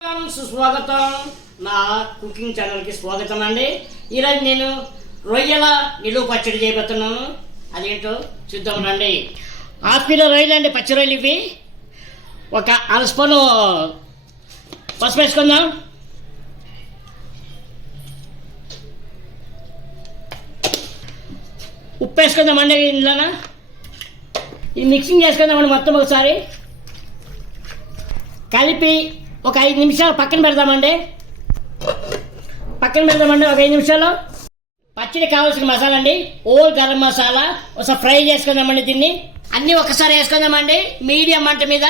సుస్వాగతం నా కుకింగ్ ఛానల్కి స్వాగతం అండి. ఈరోజు నేను రొయ్యల నిలువ పచ్చడి చేయబోతున్నాను. అదేంటో చూద్దాం రండి. హాఫ్ కిలో రొయ్యలు అండి, పచ్చి రొయ్యలు ఇవి. ఒక అర స్పూను పసుపు వేసుకుందాం. ఉప్పు వేసుకుందామండి. ఇందులోన ఇది మిక్సింగ్ చేసుకుందామండి మొత్తం ఒకసారి కలిపి ఒక 5 నిమిషాలు పక్కన పెడదామండి. ఒక 5 నిమిషాలు. పచ్చడి కావాల్సిన మసాలా అండి, ఓల్ గరం మసాలా. ఒకసారి ఫ్రై చేసుకుందామండి. దీన్ని అన్నీ ఒకసారి వేసుకుందామండి మీడియం మంట మీద.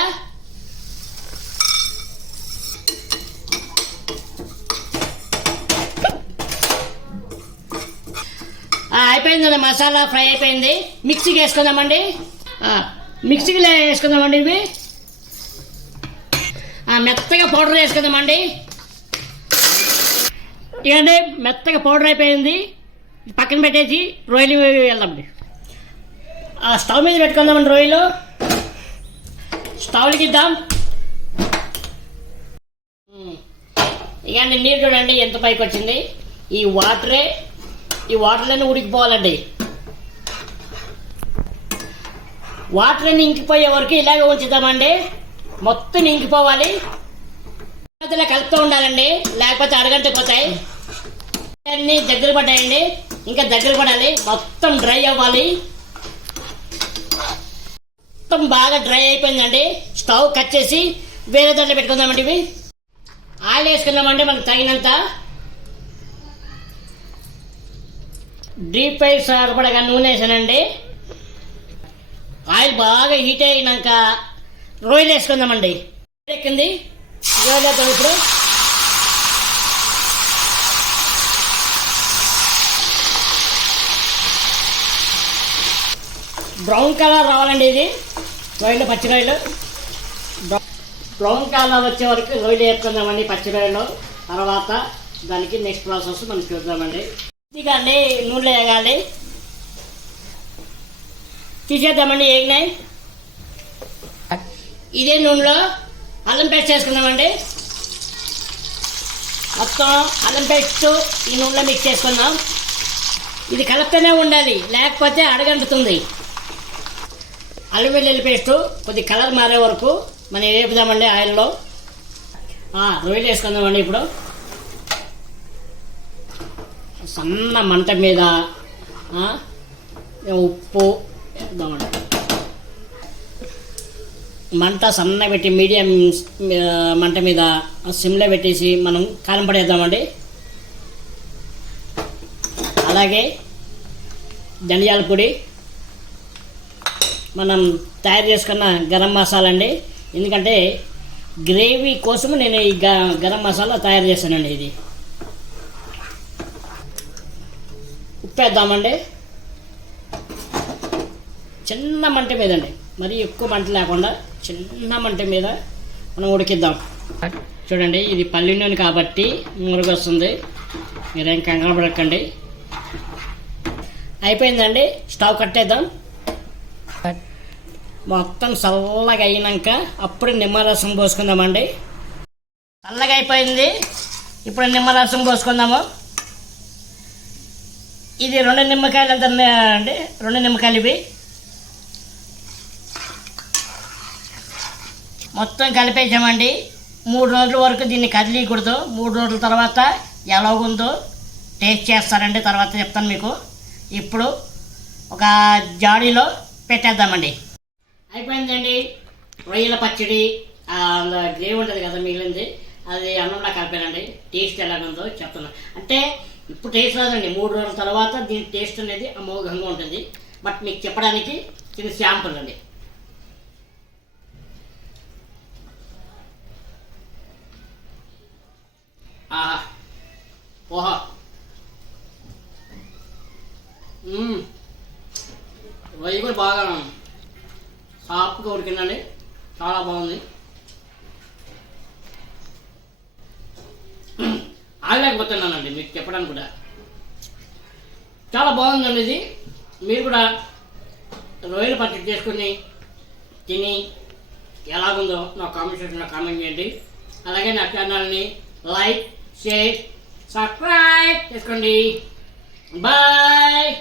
అయిపోయిందండి, మసాలా ఫ్రై అయిపోయింది. మిక్సీకి వేసుకుందామండి. మిక్సీలో వేసుకుందామండి. ఇవి మెత్తగా పౌడర్ వేసుకుందామండి. ఇదండి మెత్తగా పౌడర్ అయిపోయింది. పక్కన పెట్టేసి రొయ్యలు వెళ్దామండి. స్టవ్ మీద పెట్టుకుందామండి. రొయ్యలు స్టవ్లకి ఇద్దాం. ఇకండి నీరు చూడండి ఎంత పైకి వచ్చింది. ఈ వాటర్లోనే ఉడికిపోవాలండి. వాటర్ అన్ని ఇంకిపోయే వరకు ఇలాగే ఉంచుదామండి. మొత్తం ఇంకిపోవాలి. మధ్యలో కలుపుతూ ఉండాలండి, లేకపోతే అడగంటిపోతాయి. అన్నీ దగ్గర పడ్డాయండి, ఇంకా దగ్గర పడాలి. మొత్తం డ్రై అవ్వాలి. మొత్తం బాగా డ్రై అయిపోయిందండి. స్టవ్ కట్ చేసి వేరే దాంట్లో పెట్టుకుందామండి. ఇవి ఆయిల్ వేసుకుందామండి మనకు తగినంత. డీప్ ఫ్రై సరిపడగా నూనె వేసానండి. ఆయిల్ బాగా హీట్ అయినాక రొయ్యలు వేసుకుందామండి. ఎక్కింది రొయ్యలు ఇప్పుడు. బ్రౌన్ కలర్ రావాలండి. ఇది రొయ్యలు, పచ్చి రొయ్యలు బ్రౌన్ కలర్ వచ్చే వరకు రొయ్యలు వేసుకుందామండి పచ్చి రొయ్యలు. తర్వాత దానికి నెక్స్ట్ ప్రాసెస్ మనం చూద్దామండి. ఇది అండి నూనెలో వేగాలి. తీసేద్దామండి. వేగినాయి. ఇదే నూనెలో అల్లం పేస్ట్ చేసుకుందామండి. మొత్తం అల్లం పేస్ట్ ఈ నూనెలో మిక్స్ చేసుకుందాం. ఇది కలుపుతూనే ఉండాలి, లేకపోతే అడగంటుతుంది. అల్లం వెల్లుల్లి పేస్టు కొద్ది కలర్ మారే వరకు మనం వేపుదామండి ఆయిల్లో. రొయ్యలు వేసుకుందామండి. ఇప్పుడు సన్న మంట మీద ఉప్పు వేద్దామండి. మంట సన్న పెట్టి మీడియం మంట మీద సిమ్లో పెట్టేసి మనం కారం పడేద్దామండి. అలాగే ధనియాల పొడి, మనం తయారు చేసుకున్న గరం మసాలా అండి. ఎందుకంటే గ్రేవీ కోసం నేను ఈ గరం మసాలా తయారు చేశానండి. ఇది ఉప్పు వేద్దామండి. చిన్న మంట మీద అండి, మరీ ఎక్కువ మంట లేకుండా చిన్న మంట మీద మనం ఉడికిద్దాం. చూడండి ఇది పల్లి నూనె కాబట్టి మురుగు వస్తుంది, మీరేం కంగారు పడకండి. అయిపోయిందండి, స్టవ్ కట్టేద్దాం. మొత్తం చల్లగా అయినాక అప్పుడు నిమ్మరసం పోసుకుందామండి. చల్లగా అయిపోయింది, ఇప్పుడు నిమ్మరసం పోసుకుందాము. ఇది 2 నిమ్మకాయలు ఎంత అండి, 2 నిమ్మకాయలు ఇవి. మొత్తం కలిపేసామండి. 3 రోజుల వరకు దీన్ని కదిలీకూడదు. 3 రోజుల తర్వాత ఎలాగుందో టేస్ట్ చేస్తారండి, తర్వాత చెప్తాను మీకు. ఇప్పుడు ఒక జాడీలో పెట్టేద్దామండి. అయిపోయిందండి రొయ్యల పచ్చడి. గ్రేవీ ఉంటుంది కదా మిగిలింది, అది అన్నంలో కలిపానండి. టేస్ట్ ఎలాగుందో చెప్తున్నాను. అంటే ఇప్పుడు టేస్ట్ రాదండి, 3 రోజుల తర్వాత దీని టేస్ట్ అనేది అమోఘంగా ఉంటుంది. బట్ మీకు చెప్పడానికి చిన్న శాంపుల్ అండి. ఓహో, రొయ్య కూడా బాగా సాఫ్ట్గా ఉడికిందండి, చాలా బాగుంది. ఆగలేకపోతున్నానండి మీకు చెప్పడానికి కూడా. చాలా బాగుందండి ఇది. మీరు కూడా రొయ్యలు పచ్చడి చేసుకుని తిని ఎలాగుందో నా కామెంట్ సెక్షన్లో కామెంట్ చేయండి. అలాగే నా ఛానల్ని లైక్ షేర్ సబ్స్క్రైబ్ చేసుకోండి. బాయ్.